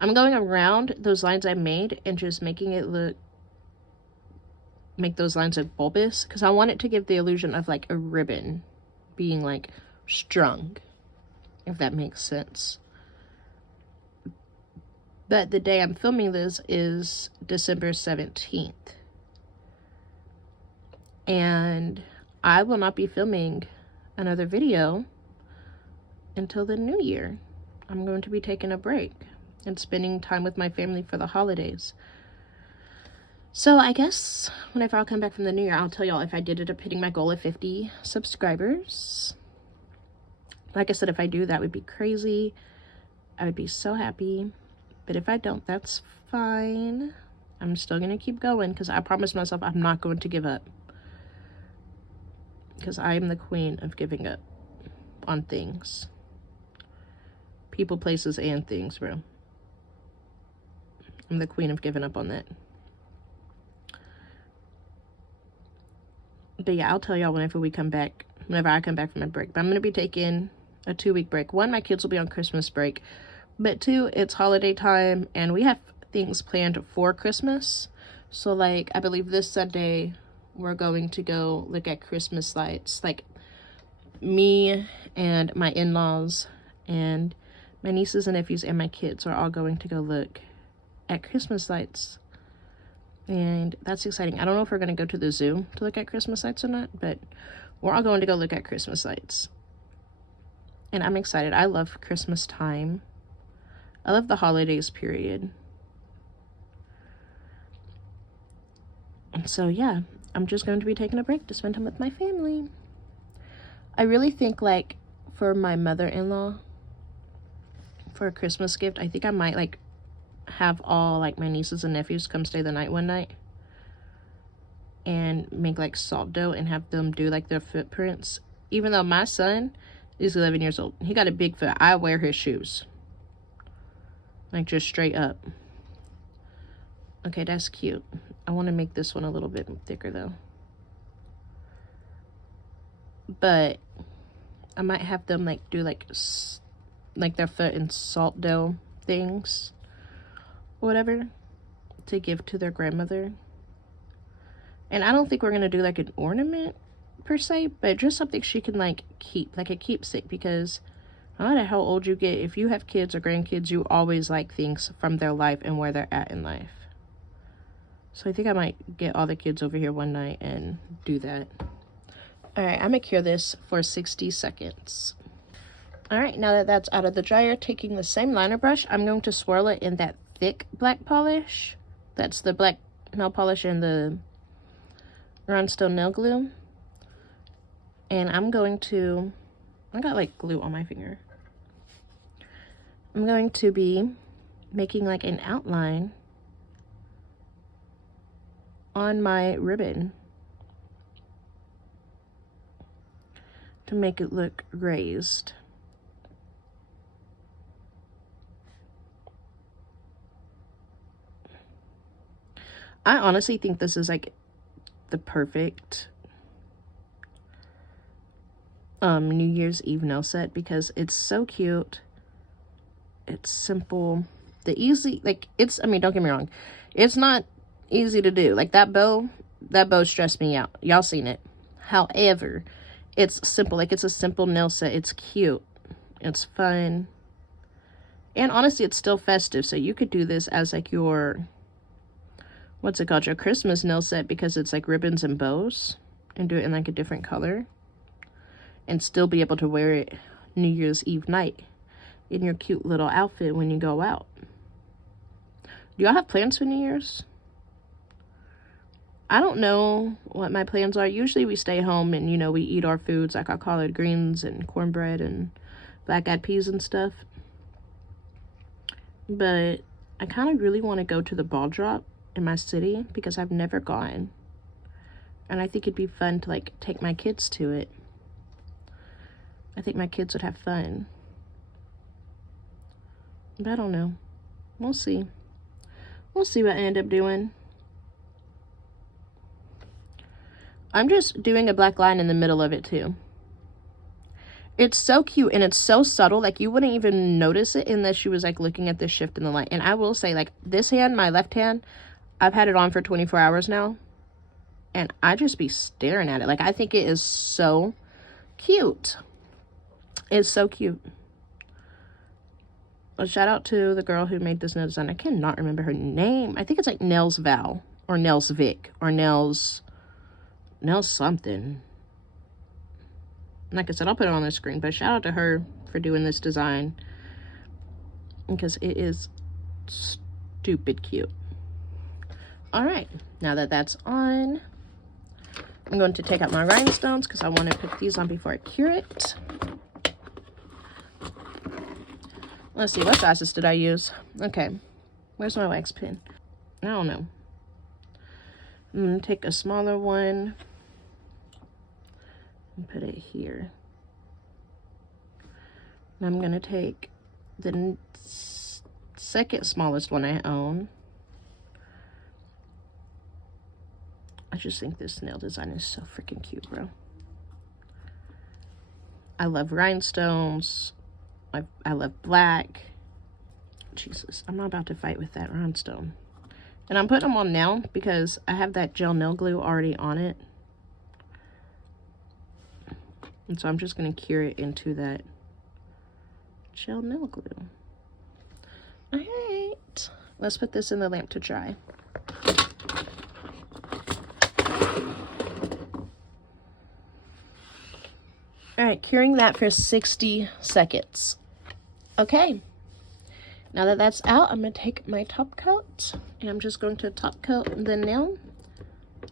I'm going around those lines I made and just making it make those lines look bulbous, because I want it to give the illusion of like a ribbon being like strung, if that makes sense. But the day I'm filming this is December 17th. And I will not be filming another video until the new year. I'm going to be taking a break and spending time with my family for the holidays. So I guess whenever I'll come back from the new year, I'll tell y'all if I did end up hitting my goal of 50 subscribers. Like I said, if I do, that would be crazy. I would be so happy. But if I don't, that's fine. I'm still going to keep going because I promised myself I'm not going to give up. Because I am the queen of giving up on things. People, places, and things, bro. I'm the queen of giving up on that. But yeah, I'll tell y'all whenever I come back from my break. But I'm going to be taking a 2-week break. 1, my kids will be on Christmas break. But 2, it's holiday time, and we have things planned for Christmas. So, like, I believe this Sunday, we're going to go look at Christmas lights. Like, me and my in-laws and my nieces and nephews and my kids are all going to go look at Christmas lights. And that's exciting. I don't know if we're going to go to the zoo to look at Christmas lights or not, but we're all going to go look at Christmas lights. And I'm excited. I love Christmas time. I love the holidays, period. And so, yeah, I'm just going to be taking a break to spend time with my family. I really think, like, for my mother-in-law, for a Christmas gift, I think I might, like, have all, like, my nieces and nephews come stay the night one night and make, like, salt dough and have them do, like, their footprints. Even though my son He's 11 years old. He got a big foot. I wear his shoes. Like, just straight up. Okay, that's cute. I want to make this one a little bit thicker, though. But I might have them, like, do, like their foot in salt dough things. Or whatever. To give to their grandmother. And I don't think we're going to do, like, an ornament, per se. But just something she can, like, keep. Like a keepsake. Because no matter how old you get, if you have kids or grandkids, you always like things from their life and where they're at in life. So I think I might get all the kids over here one night and do that. Alright, I'm going to cure this for 60 seconds. Alright, now that that's out of the dryer, taking the same liner brush, I'm going to swirl it in that thick black polish. That's the black nail polish and the rhinestone nail glue. And I'm going to... I got like glue on my finger. I'm going to be making like an outline on my ribbon to make it look raised. I honestly think this is like the perfect New Year's Eve nail set because it's so cute. It's simple. The easy, like, it's, I mean, don't get me wrong, it's not easy to do. Like, that bow stressed me out. Y'all seen it. However, it's simple. Like, it's a simple nail set. It's cute. It's fun. And honestly, it's still festive. So you could do this as like your, what's it called? Your Christmas nail set, because it's like ribbons and bows, and do it in like a different color. And still be able to wear it New Year's Eve night in your cute little outfit when you go out. Do y'all have plans for New Year's? I don't know what my plans are. Usually we stay home and, you know, we eat our foods, like our collard greens and cornbread and black-eyed peas and stuff. But I kind of really want to go to the ball drop in my city because I've never gone. And I think it'd be fun to, like, take my kids to it. I think my kids would have fun. But I don't know. We'll see. We'll see what I end up doing. I'm just doing a black line in the middle of it too. It's so cute and it's so subtle. Like, you wouldn't even notice it unless you was like looking at the shift in the light. And I will say, like, this hand, my left hand, I've had it on for 24 hours now. And I just be staring at it. Like, I think it is so cute. It's so cute. A shout out to the girl who made this nail design. I cannot remember her name. I think it's like Nails Val or Nails Vic or Nails something. Like I said, I'll put it on the screen, but shout out to her for doing this design because it is stupid cute. All right, now that that's on, I'm going to take out my rhinestones because I want to put these on before I cure it. Let's see, what sizes did I use? Okay, where's my wax pen? I don't know. I'm going to take a smaller one and put it here. And I'm going to take the second smallest one I own. I just think this nail design is so freaking cute, bro. I love rhinestones. I love black. Jesus, I'm not about to fight with that rhinestone. And I'm putting them on now because I have that gel nail glue already on it. And so I'm just going to cure it into that gel nail glue. All right, let's put this in the lamp to dry. All right, curing that for 60 seconds. Okay, now that that's out, I'm going to take my top coat, and I'm just going to top coat the nail,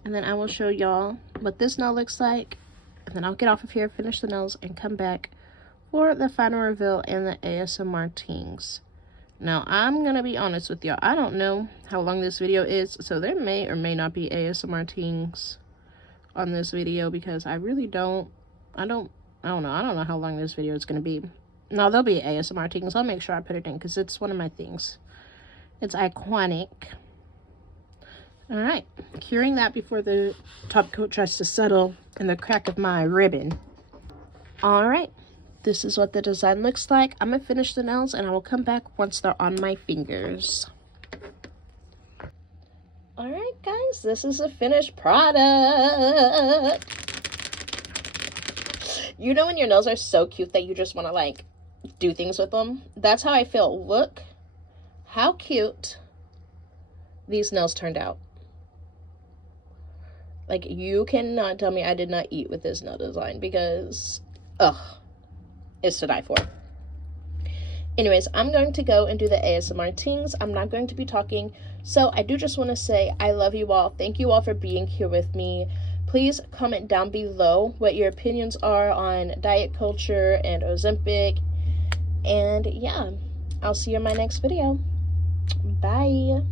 and then I will show y'all what this nail looks like, and then I'll get off of here, finish the nails, and come back for the final reveal and the ASMR tings. Now, I'm going to be honest with y'all. I don't know how long this video is, so there may or may not be ASMR tings on this video because I really don't, I don't know how long this video is going to be. No, there'll be ASMR tings. I'll make sure I put it in because it's one of my things. It's iconic. All right, curing that before the top coat tries to settle in the crack of my ribbon. All right, this is what the design looks like. I'm gonna finish the nails and I will come back once they're on my fingers. All right, guys, this is a finished product. You know when your nails are so cute that you just want to like do things with them? That's how I feel. Look how cute these nails turned out. Like, you cannot tell me I did not eat with this nail design because, ugh, it's to die for. Anyways, I'm going to go and do the ASMR tings. I'm not going to be talking. So I do just want to say I love you all. Thank you all for being here with me. Please comment down below what your opinions are on diet culture and Ozempic. And yeah, I'll see you in my next video. Bye.